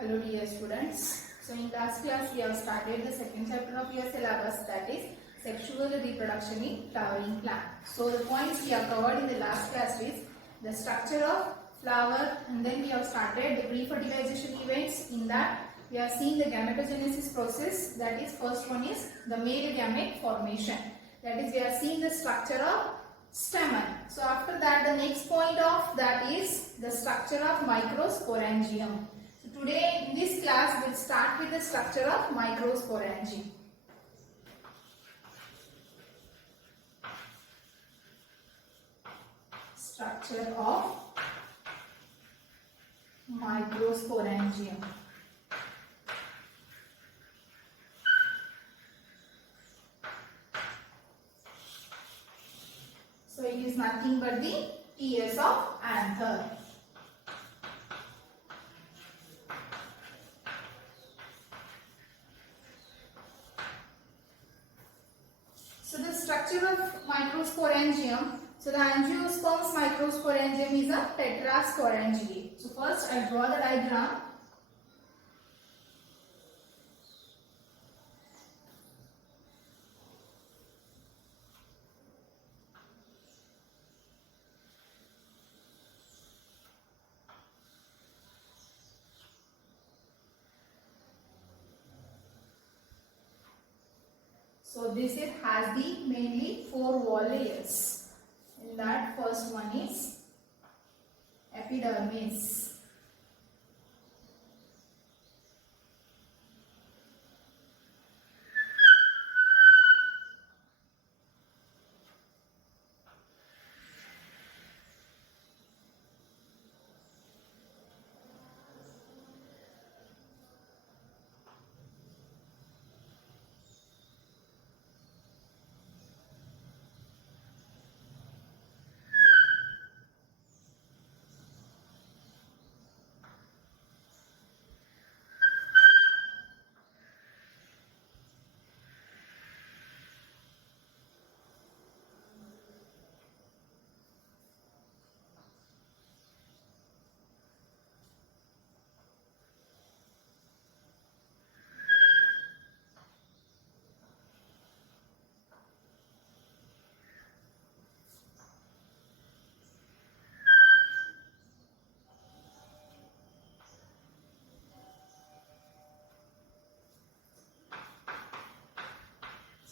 Hello dear students. So in last class we have started the second chapter of your syllabus, that is sexual reproduction in flowering plant. So the points we have covered in the last class is the structure of flower, and then we have started the pre-fertilization events. In that we have seen the gametogenesis process, that is first one is the male gamete formation. That is we have seen the structure of stamen. So after that the next point of that is the structure of microsporangium. So today in this class we'll start with the structure of microsporangium. Structure of microsporangium. So it is nothing but the TS of anther. So the structure of microsporangium. So the angiosperms microsporangium is a tetrasporangiate. So first I draw the diagram. So this has the mainly 4 wall layers. In that first one is epidermis.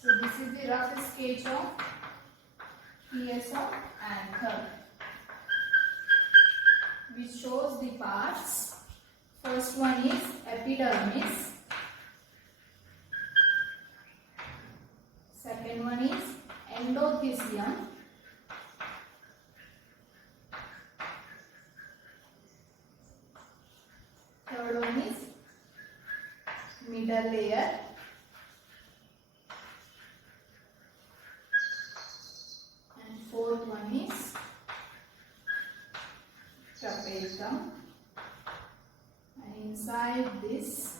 So this is the rough sketch of TS of anther, which shows the parts. First one is epidermis. Second one is endothecium. Third one is middle layer. Fourth one is trapezium, and inside this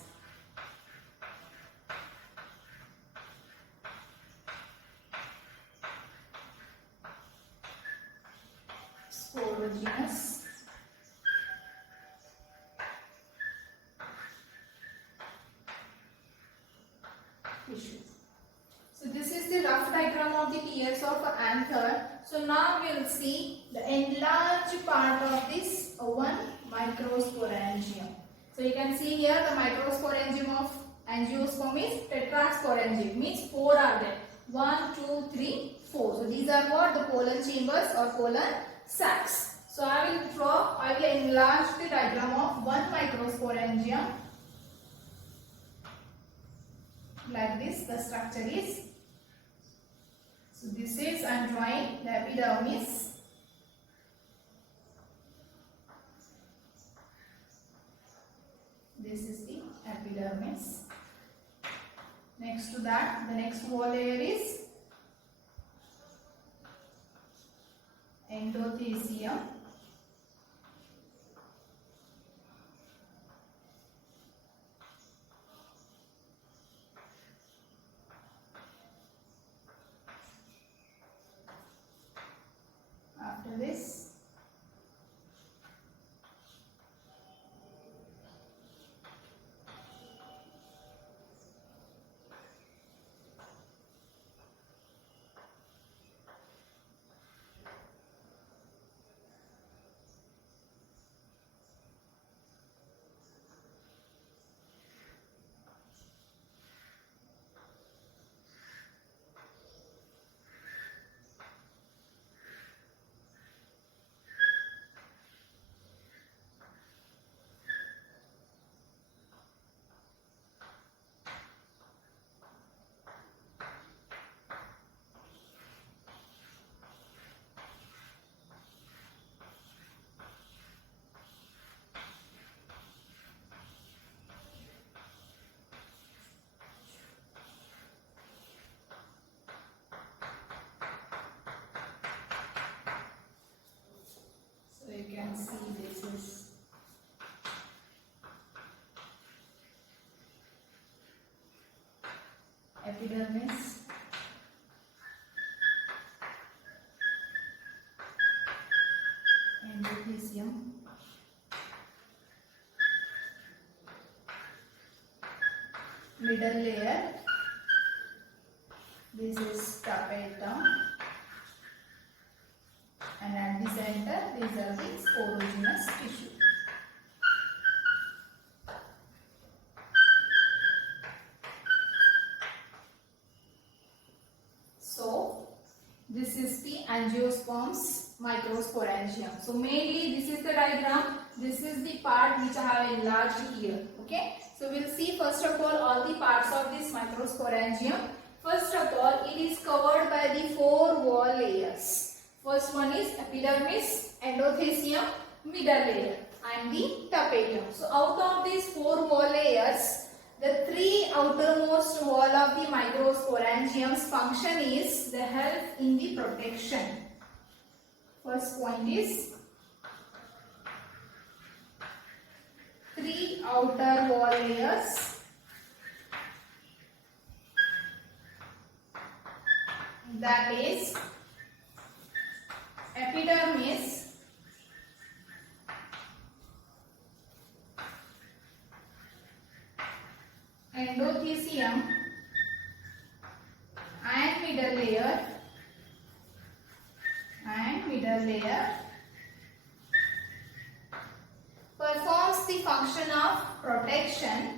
sporogenous, tissue. So this is the rough diagram of the TS of anther. So now we will see the enlarged part of this one microsporangium. So you can see here the microsporangium of angiosperm is tetrasporangiate, means 4 are there. 1, 2, 3, 4. So these are what? The pollen chambers or pollen sacs. So I will enlarge the diagram of one microsporangium. Like this the structure is. So this is, I am drawing the epidermis. This is the epidermis. Next to that, the next wall layer is endothecium. After this, epidermis, endothelium, middle layer, this is tapetum, and at the center these are the sporogenous tissue. So this is the angiosperms microsporangium. So mainly this is the diagram. This is the part which I have enlarged here. Okay. So we'll see first of all the parts of this microsporangium. First of all, it is covered by the 4 wall layers. First one is epidermis, endothelium, middle layer, and the tapetum. So out of these 4 wall layers, the 3 outermost wall of the microsporangium's function is the help in the protection. First point is 3 outer wall layers. That is epidermis, endothelium, and middle layer, performs the function of protection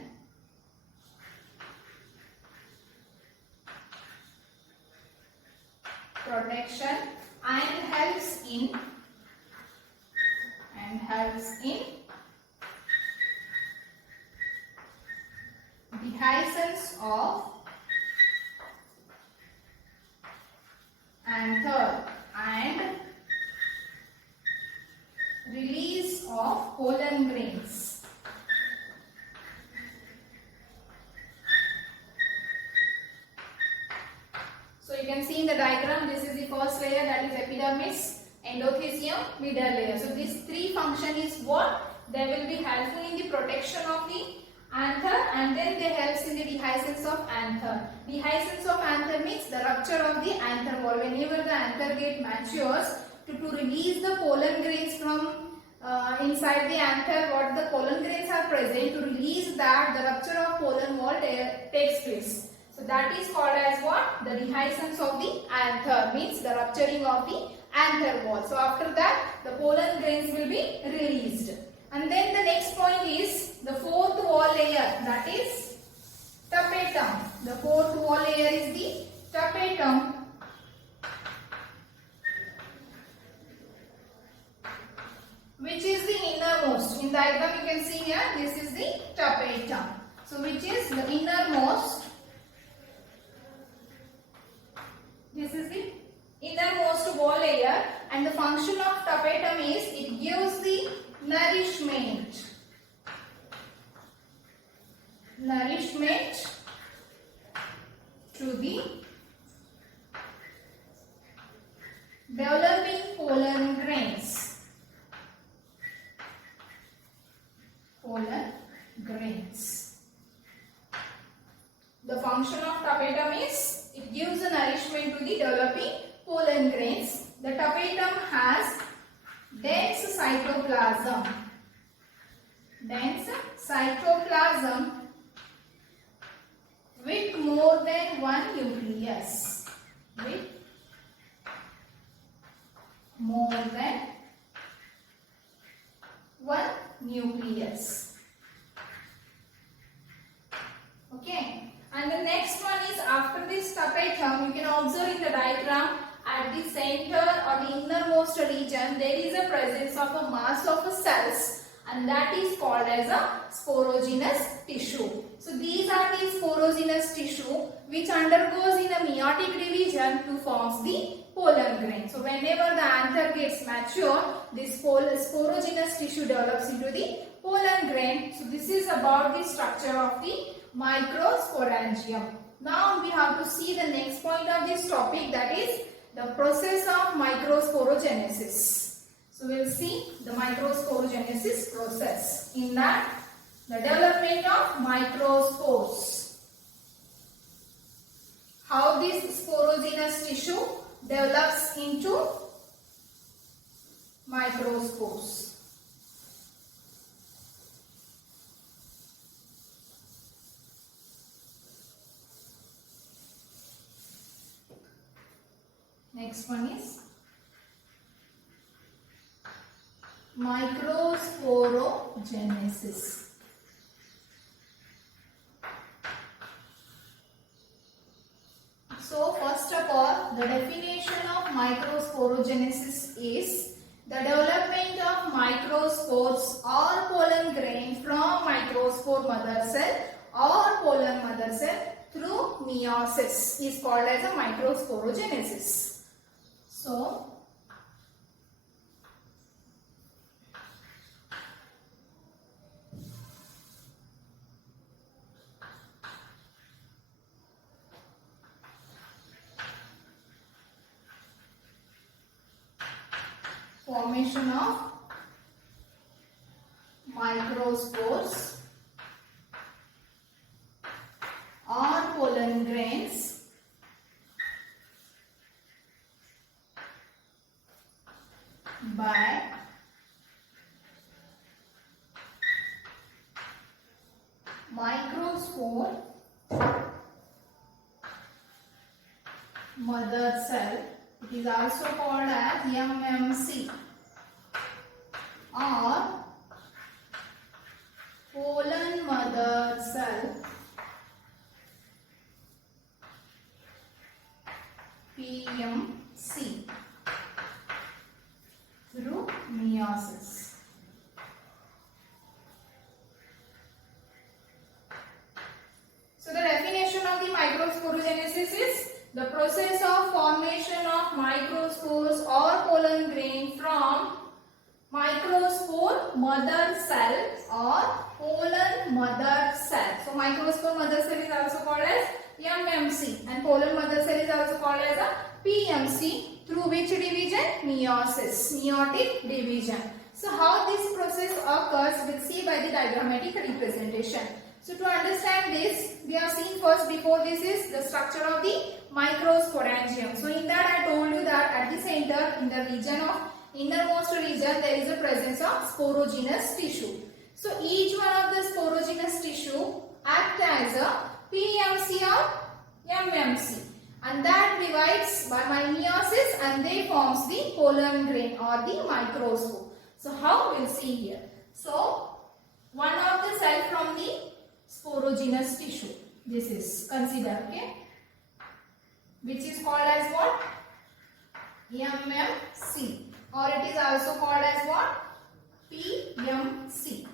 and helps in dehiscence of anther and release of pollen grains. So you can see in the diagram, this is the first layer, that is epidermis, endothelium, middle layer. So these 3 function is what? They will be helpful in the protection of the anther, and then they helps in the dehiscence of anther. Dehiscence of anther means the rupture of the anther wall. Whenever the anther gate matures, to release the pollen grains from inside the anther, what the pollen grains are present, to release that, the rupture of pollen wall takes place. So that is called as what? The dehiscence of the anther, means the rupturing of the anther wall. So after that, the pollen grains will be released. And then the next point is the 4th wall layer, that is tapetum. The 4th wall layer is the tapetum, which is the innermost. In diagram you can see here, this is the tapetum. So which is the innermost. This is the innermost wall layer, and the function of tapetum is it gives the nourishment to the developing pollen grains. The function of tapetum is it gives the nourishment to the developing pollen grains. The tapetum has dense cytoplasm with more than one nucleus. Okay. And the next one is after this tapetum, you can observe in the diagram at the center or the innermost region there is a presence of a mass of cells, and that is called as a sporogenous tissue. So these are the sporogenous tissue which undergoes in a meiotic division to form the pollen grain. So whenever the anther gets mature, this sporogenous tissue develops into the pollen grain. So this is about the structure of the microsporangium. Now we have to see the next point of this topic, that is the process of microsporogenesis. So we will see the microsporogenesis process. In that, the development of microspores. how this sporogenous tissue develops into microspores. Next one is microsporogenesis. So first of all, the definition of microsporogenesis is the development of microspores or pollen grain from microspore mother cell or pollen mother cell through meiosis is called as a microsporogenesis. So, formation of microspores or pollen grains by microspore mother cell. It is also called as MMC or pollen mother cell, PMC, through meiosis. So the definition of the microsporogenesis is the process of formation of microspores or pollen grain from microspore mother cell or pollen mother cell. So microspore mother cell is also called as MMC and pollen mother cell is also called as a PMC, through which division? Meiosis, meiotic division. So how this process occurs, we'll see by the diagrammatic representation. So to understand this, we have seen first before this is the structure of the microsporangium. So in that I told you that at the center, in the region of innermost region, there is a presence of sporogenous tissue. So each one of the sporogenous tissue act as a PMC or MMC, and that divides by meiosis and they forms the pollen grain or the microspore. So how we'll see here. So one of the cell from the sporogenous tissue, this is consider, okay, which is called as what? MMC, or it is also called as what? PMC.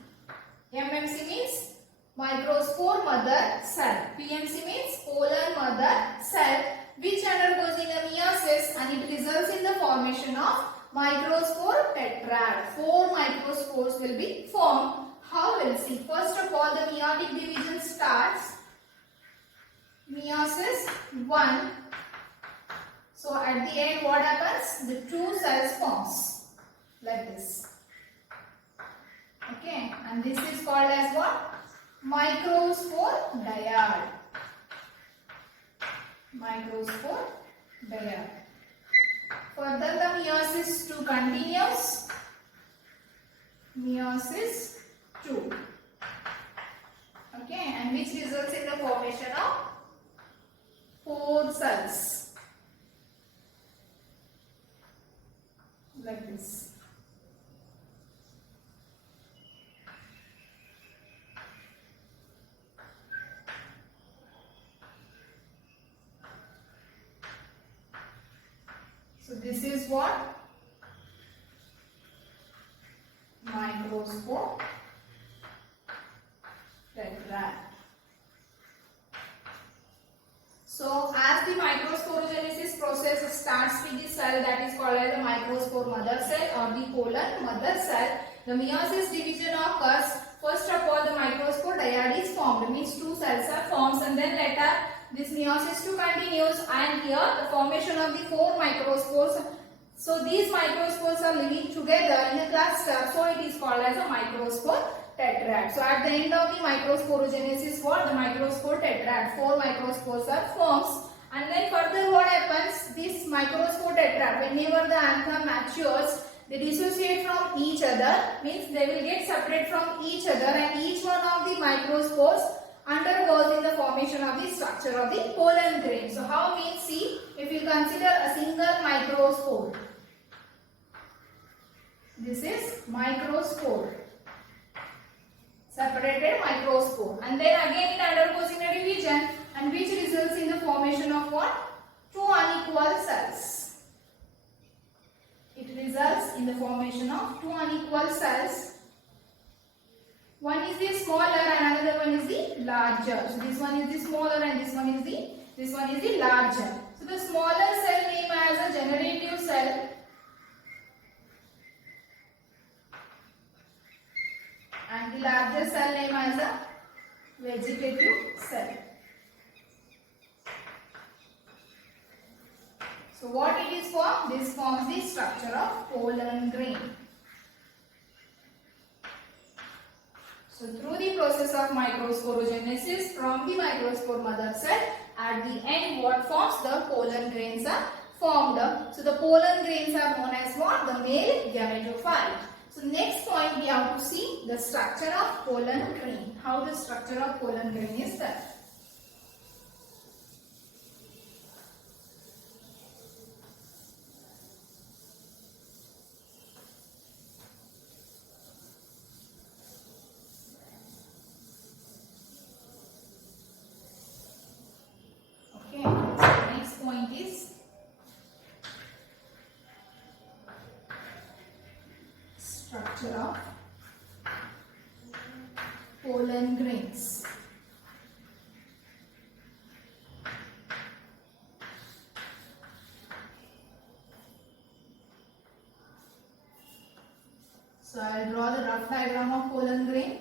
MMC means microspore mother cell. PMC means pollen mother cell, which undergoes in a meiosis and it results in the formation of microspore tetrad. 4 microspores will be formed. How we'll see? First of all, the meiotic division starts. Meiosis 1. So at the end, what happens? The 2 cells forms like this. Okay, and this is called as what? Microspore dyad. Microspore dyad. Further, the meiosis 2 continues. Meiosis 2. Okay, and which results in the formation of 4 cells like this. So this is what? Microspore tetrad. So as the microsporogenesis process starts with the cell that is called as the microspore mother cell or the pollen mother cell, the meiosis division occurs. First of all, the microspore dyad is formed, means 2 cells are formed, and then later this meiosis 2 continues, and here the formation of the 4 microspores. So these microspores are living together in a cluster, so it is called as a microspore tetrad. So at the end of the microsporogenesis, what? The microspore tetrad, 4 microspores are formed, And then further what happens, this microspore tetrad, whenever the anther matures, they dissociate from each other, means they will get separate from each other, and each one of the microspores undergoes in the formation of the structure of the pollen grain. So how means, see, if you consider a single microspore, this is microspore, separated microspore, and then again it undergoes in a division, and which results in the formation of what? Two unequal cells. It results in the formation of two unequal cells. One is the smaller and another one is the larger. So this one is the smaller and this one is the larger. So the smaller cell name as a generative cell, and the larger cell name as a vegetative cell. So what it is formed? This forms the structure of pollen grain. So through the process of microsporogenesis from the microspore mother cell, at the end what forms? The pollen grains are formed. So the pollen grains are known as what? The male gametophyte. So next point we have to see the structure of pollen grain. How the structure of pollen grain is done. Okay, so next point is structure of pollen grains. So I will draw the rough diagram of pollen grain.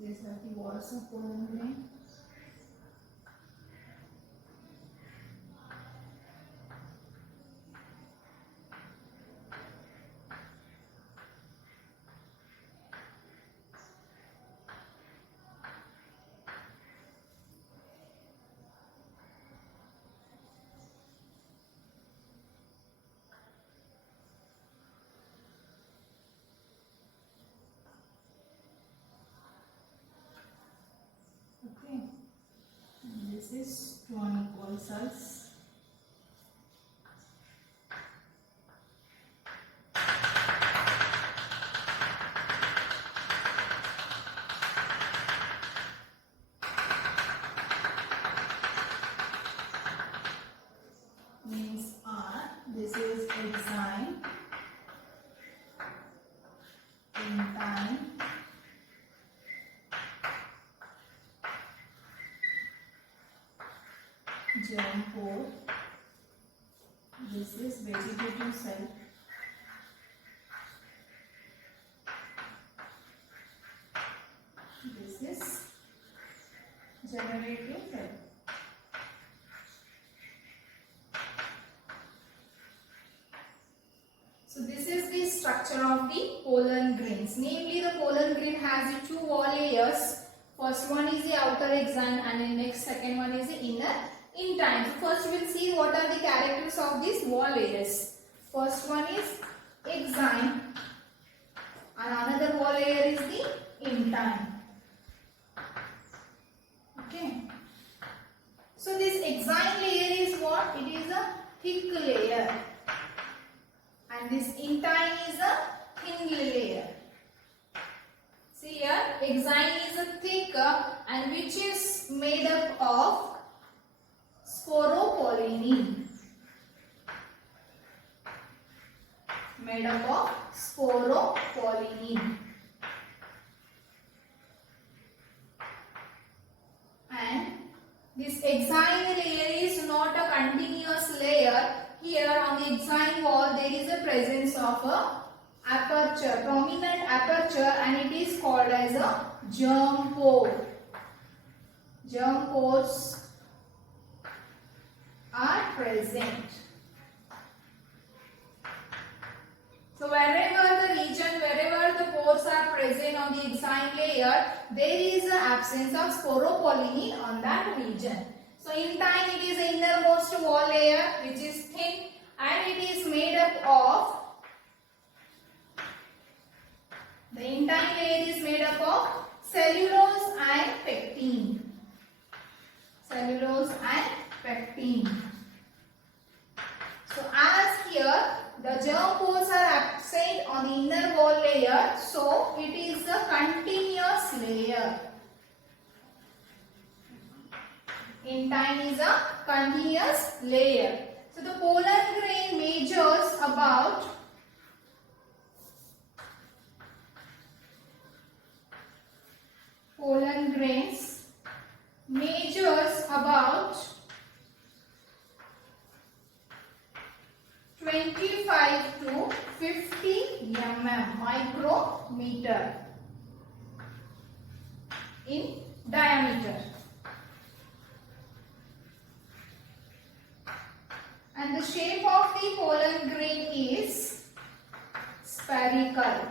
These are the walls of pollen grain. Okay, and this is two unequal cells. Means R. This is exine, intine, germ pore. This is vegetative cell. This is generative cell. So this is the structure of the pollen grains. Namely, the pollen grain has the two wall layers. First one is the outer exine and the next second one is the inner intine. So first we will see what are the characters of these wall layers. First one is exine and another wall layer is the intine. Okay. So this exine layer is what? It is a thick layer. And this intine is a thin layer. See here, exine is thicker and which is made up of sporopollenin. Made up of sporopollenin. And this exine layer is not a continuous layer. Here on the exine wall there is a presence of a aperture, prominent aperture, and it is called as a germ pore. Germ pores are present. So wherever the pores are present on the exine layer, there is an absence of sporopollenin on that region. So intine, it is the innermost wall layer which is thin and it is made up of, the intine layer is made up of cellulose and pectin. Cellulose and pectin. So as here the germ pores are absent on the inner wall layer, so it is a continuous layer. Intine is a continuous layer. So the pollen grain measures about 25 to 50 micrometer in diameter. And the shape of the pollen grain is spherical.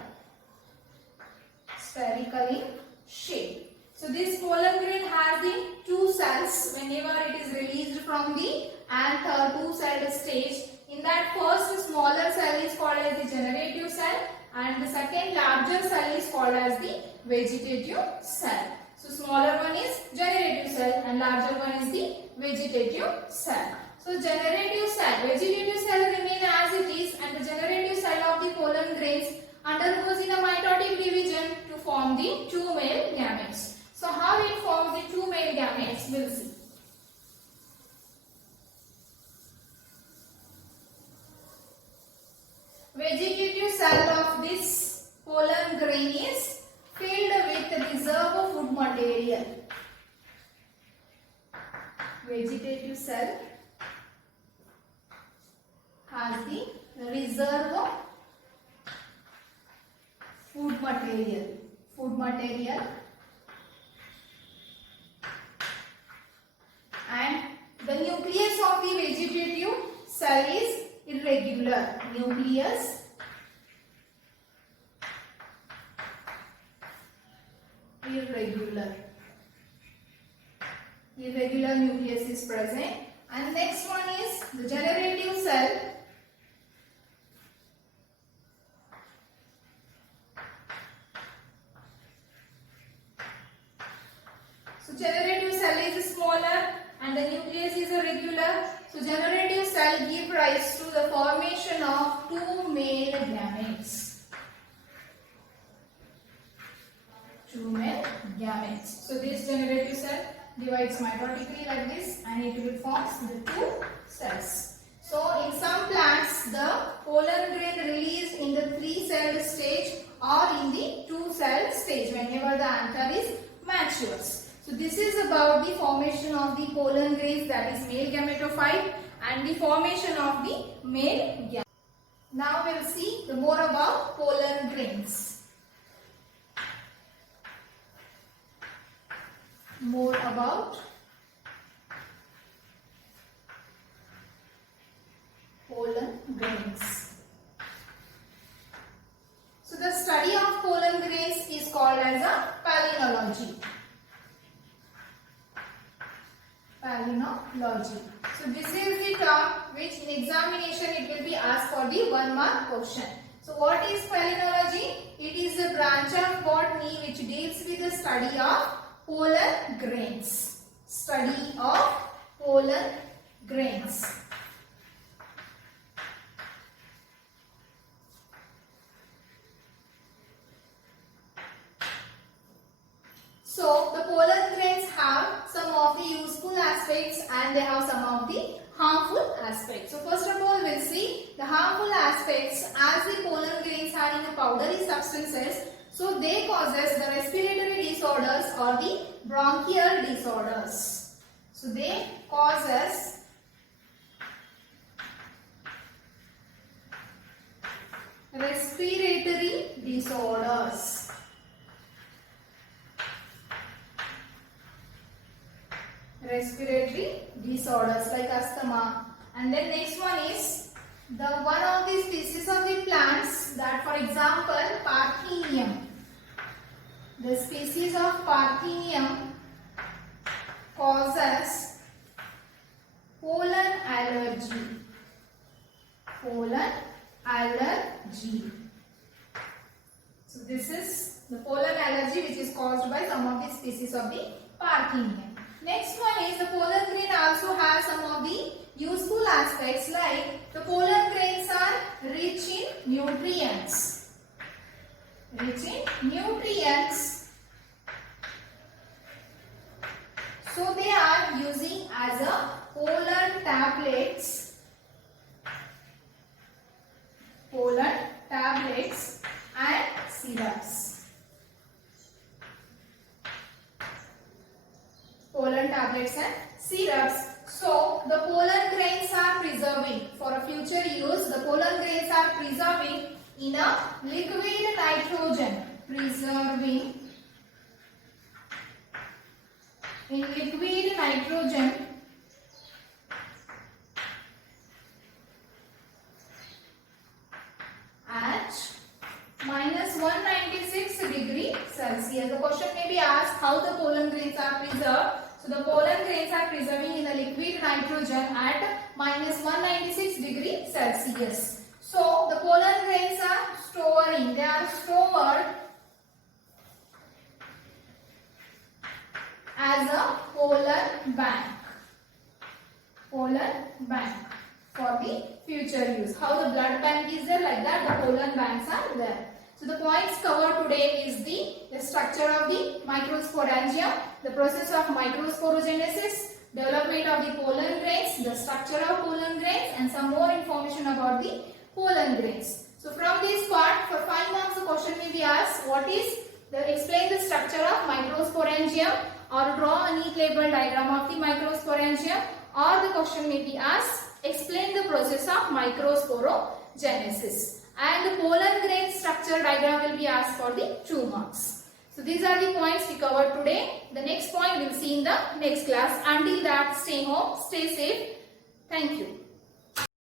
Spherical in shape. So this pollen grain has the two cells whenever it is released from the anther two-celled stage. In that first smaller cell is called as the generative cell and the second larger cell is called as the vegetative cell. So smaller one is generative cell and larger one is the vegetative cell. So generative cell, vegetative cell remain as it is and the generative cell of the pollen grains undergoes in a mitotic division to form the two male gametes. So how it forms the two male gametes, we'll see. Vegetative cell of this pollen grain is filled with reserve food material. Vegetative cell has the reserve food material, and the nucleus of the vegetative cell is irregular. Irregular nucleus is present. And next one is the generative cell. So generative cell is smaller and the nucleus is irregular. So generative cell give rise to the formation of two male gametes. So this generative cell divides mitotically like this and it will form the two cells. So in some plants the pollen grain released in the three-celled stage or in the two-celled stage whenever the anther is matures. So this is about the formation of the pollen grains, that is male gametophyte, and the formation of the male gamete. Now we will see the more about pollen grains. More about pollen grains. So the study of pollen grains is called as a palynology. So this is the term which in examination it will be asked for the 1 mark question. So what is palynology? It is a branch of botany which deals with the study of pollen grains. Study of pollen grains. aspects and they have some of the harmful aspects. So first of all, we'll see the harmful aspects. As the pollen grains are in the powdery substances, so they causes the respiratory disorders or the bronchial disorders. So they causes respiratory disorders. Respiratory disorders like asthma. And then next one is the one of the species of the plants that, for example, Parthenium. The species of Parthenium causes pollen allergy. Pollen allergy. So this is the pollen allergy which is caused by some of the species of the Parthenium. Next one is the pollen grain also has some of the useful aspects, like the pollen grains are rich in nutrients. Rich in nutrients. So they are using as a pollen tablets. Pollen tablets and syrups. Pollen tablets and syrups. So the pollen grains are preserving for a future use. The pollen grains are preserving in a liquid nitrogen. Preserving in liquid nitrogen at -196 degrees Celsius. The question may be asked how the pollen grains are preserved. So the pollen grains are preserving in the liquid nitrogen at -196 degrees Celsius. So the pollen grains are storing. They are stored as a pollen bank. Pollen bank for the future use. How the blood bank is there, like that the pollen banks are there. So the points covered today is the structure of the microsporangium, the process of microsporogenesis, development of the pollen grains, the structure of pollen grains, and some more information about the pollen grains. So from this part, for 5 marks the question may be asked, explain the structure of microsporangium, or draw a neat label diagram of the microsporangium, or the question may be asked, explain the process of microsporogenesis. And the pollen grain structure diagram will be asked for the 2 marks. So these are the points we covered today. The next point we'll see in the next class. Until that, stay home, stay safe. Thank you.